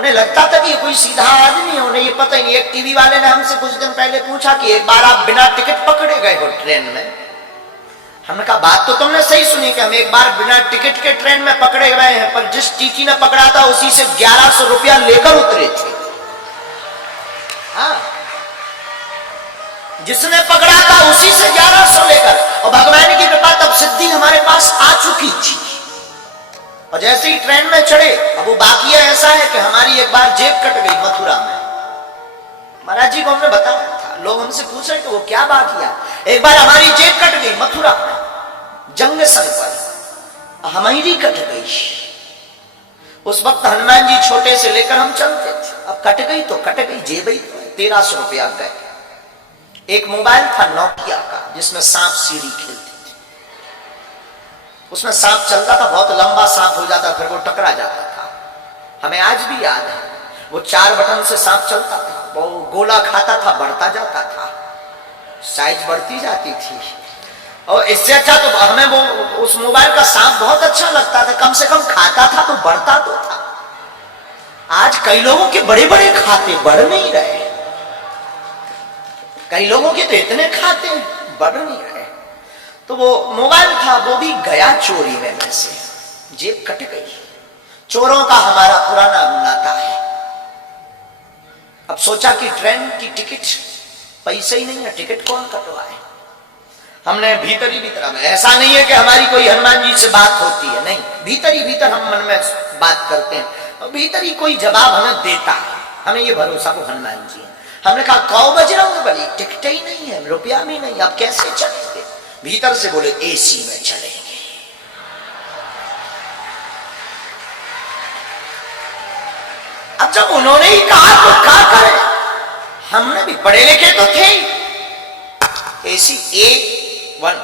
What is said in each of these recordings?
उन्हें लगता था कि ये कोई सीधा आदमी है, उन्हें ये पता ही नहीं। एक टीवी वाले ने हमसे कुछ दिन पहले पूछा कि एक बार आप बिना टिकट पकड़े गए हो ट्रेन में। हमने कहा बात तो तुमने सही सुनी कि हम एक बार बिना टिकट के ट्रेन में पकड़े गए हैं, पर जिस टीटी ने पकड़ा था उसी से 1100 रुपया लेकर उतरे थे। हाँ, जिसने पकड़ा था उसी से 1100 लेकर, और भगवान की कृपा तब सिद्धि हमारे पास आ चुकी थी। और जैसे ही ट्रेन में चढ़े, अब वो बाकिया ऐसा है कि हमारी एक बार जेब कट गई मथुरा में। महाराज जी को हमने बताया था, लोग हमसे पूछ रहे थे वो क्या बाकिया। एक बार हमारी जेब कट गई मथुरा में जंक्शन पर, हमारी कट गई। उस वक्त हनुमान जी छोटे से लेकर हम चलते थे। अब कट गई तो कट गई, जेब ही 1300 रुपया गए। एक मोबाइल था नोकिया का जिसमें सांप सीढ़ी खेलते थे। उसमें सांप चलता था, बहुत लंबा सांप हो जाता, फिर वो टकरा जाता था। हमें आज भी याद है, वो 4 बटन से सांप चलता था, वो गोला खाता था, बढ़ता जाता था, साइज बढ़ती जाती थी। और इससे अच्छा तो हमें वो उस मोबाइल का सांप बहुत अच्छा लगता था, कम से कम खाता था तो बढ़ता तो था। आज कई लोगों के बड़े बड़े खाते बढ़ नहीं रहे, कई लोगों के तो इतने खाते बढ़ नहीं रहे। तो वो मोबाइल था, वो भी गया चोरी में से, जेब कट गई। चोरों का हमारा पुराना नाता है। अब सोचा कि ट्रेन की टिकट, पैसे ही नहीं है, टिकट कौन कटवाए। हमने भीतर ही भीतर, ऐसा नहीं है कि हमारी कोई हनुमान जी से बात होती है, नहीं, भीतर ही भीतर हम मन में बात करते हैं और भीतर ही कोई जवाब हमें देता है। हमें ये भरोसा वो हनुमान जी है। हमने कहा कौ बजरंग बली, टिकट ही नहीं है, रुपया भी नहीं, अब कैसे चलेंगे। भीतर से बोले एसी में चलेंगे। अब जब उन्होंने ही कहा तो क्या करें, हमने भी पढ़े लिखे तो थे। एसी A1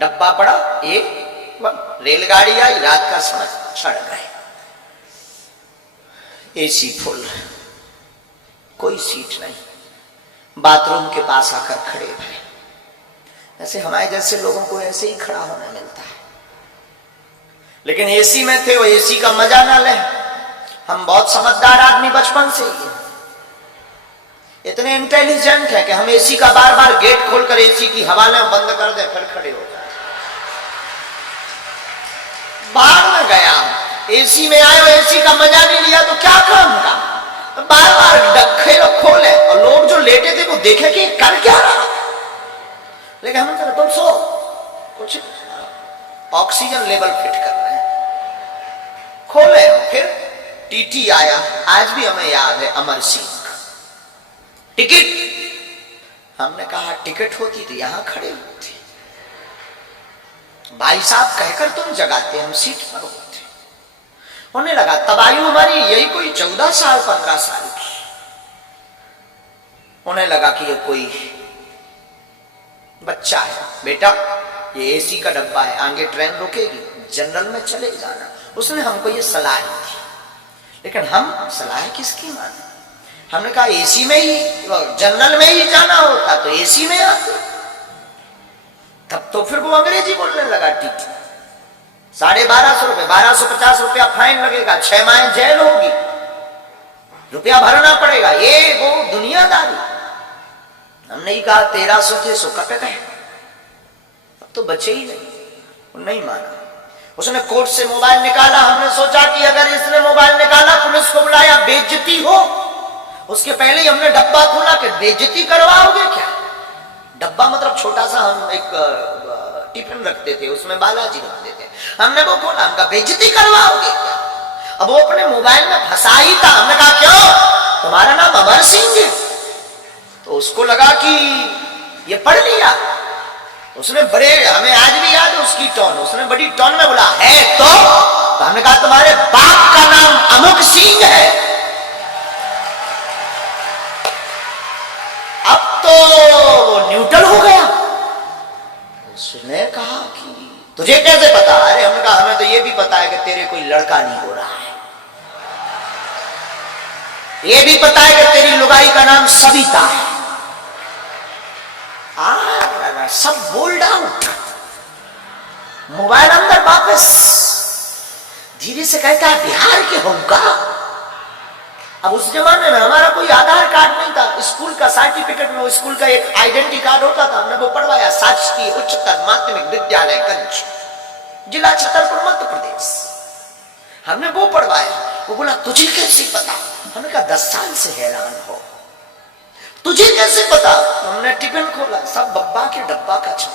डब्बा पड़ा, A1 रेलगाड़ी आई, रात का समय, चढ़ गए। एसी फुल, कोई सीट नहीं, बाथरूम के पास आकर खड़े भरे। ऐसे हमारे जैसे लोगों को ऐसे ही खड़ा होना मिलता है, लेकिन एसी में थे, वो एसी का मजा ना ले। हम बहुत समझदार आदमी बचपन से ही, इतने इंटेलिजेंट है कि हम एसी का बार बार गेट खोलकर एसी की हवा में बंद कर दे, फिर खड़े हो जाए। बाहर में गया, एसी में आए, एसी का मजा नहीं लिया तो क्या काम का, बार बार डक्के खोले और लोग जो लेटे थे वो देखे कि कर क्या रहा। लेकिन हम कहा तुम सो, कुछ ऑक्सीजन लेवल फिट कर रहे हैं। खोले, फिर टीटी आया, आज भी हमें याद है, अमर सिंह, टिकट। हमने कहा टिकट होती तो यहां खड़े होते, भाई साहब कहकर तुम जगाते, हम सीट पर होते। होने लगा, तब आयु हमारी यही कोई 14 साल 15 साल की। होने लगा कि ये कोई बच्चा है, बेटा ये एसी का डब्बा है, आगे ट्रेन रुकेगी, जनरल में चले जाना। उसने हमको ये सलाह दी, लेकिन हम सलाह किसकी माने। हमने कहा एसी में ही, जनरल में ही जाना होता तो एसी में आते। तब तो फिर वो अंग्रेजी बोलने लगा, टीटी 1250 रुपए, 1250 रुपया फाइन लगेगा, 6 माह जेल होगी, रुपया भरना पड़ेगा, ये वो दुनियादारी। हमने ही कहा 1300 थे सो कट गए, अब तो बचे ही नहीं। नहीं माना, उसने कोर्ट से मोबाइल निकाला। हमने सोचा कि अगर इसने मोबाइल निकाला, पुलिस को बुलाया, बेइज्जती हो। उसके पहले ही हमने डब्बा खोला कि बेइज्जती करवाओगे क्या। डब्बा मतलब छोटा सा, हम एक टिफिन रखते थे, उसमें बालाजी रखते थे। हमने वो खोला, हमका बेइज्जती करवाओगे क्या। अब वो अपने मोबाइल में फंसा ही था। हमने कहा क्यों, तुम्हारा नाम अमर सिंह है। तो उसको लगा कि ये पढ़ लिया। उसने बड़े, हमें आज भी याद है उसकी टोन, उसने बड़ी टोन में बोला है तो हमने कहा तुम्हारे बाप का नाम अमुक सिंह है। अब तो वो न्यूट्रल हो गया। उसने कहा कि तुझे कैसे पता। अरे हमने कहा हमें तो ये भी पता है कि तेरे कोई लड़का नहीं हो रहा है, ये भी पता है कि तेरी लुगाई का नाम सविता है। सब बोल्ड आउट, मोबाइल अंदर वापस। धीरे से कहता है बिहार के होगा। अब उस जमाने में हमारा कोई आधार कार्ड नहीं था, स्कूल का सर्टिफिकेट में स्कूल का एक आइडेंटिटी कार्ड होता था, हमने वो पढ़वाया। शासकीय उच्चतर माध्यमिक विद्यालय गंज, जिला छतरपुर, मध्य प्रदेश। हमने वो पढ़वाया। वो बोला तुझे कैसे पता? हमने कहा 10 साल से हैरान हो, तुझे कैसे पता? हमने टिफिन खोला, सब बब्बा के डब्बा का चमक।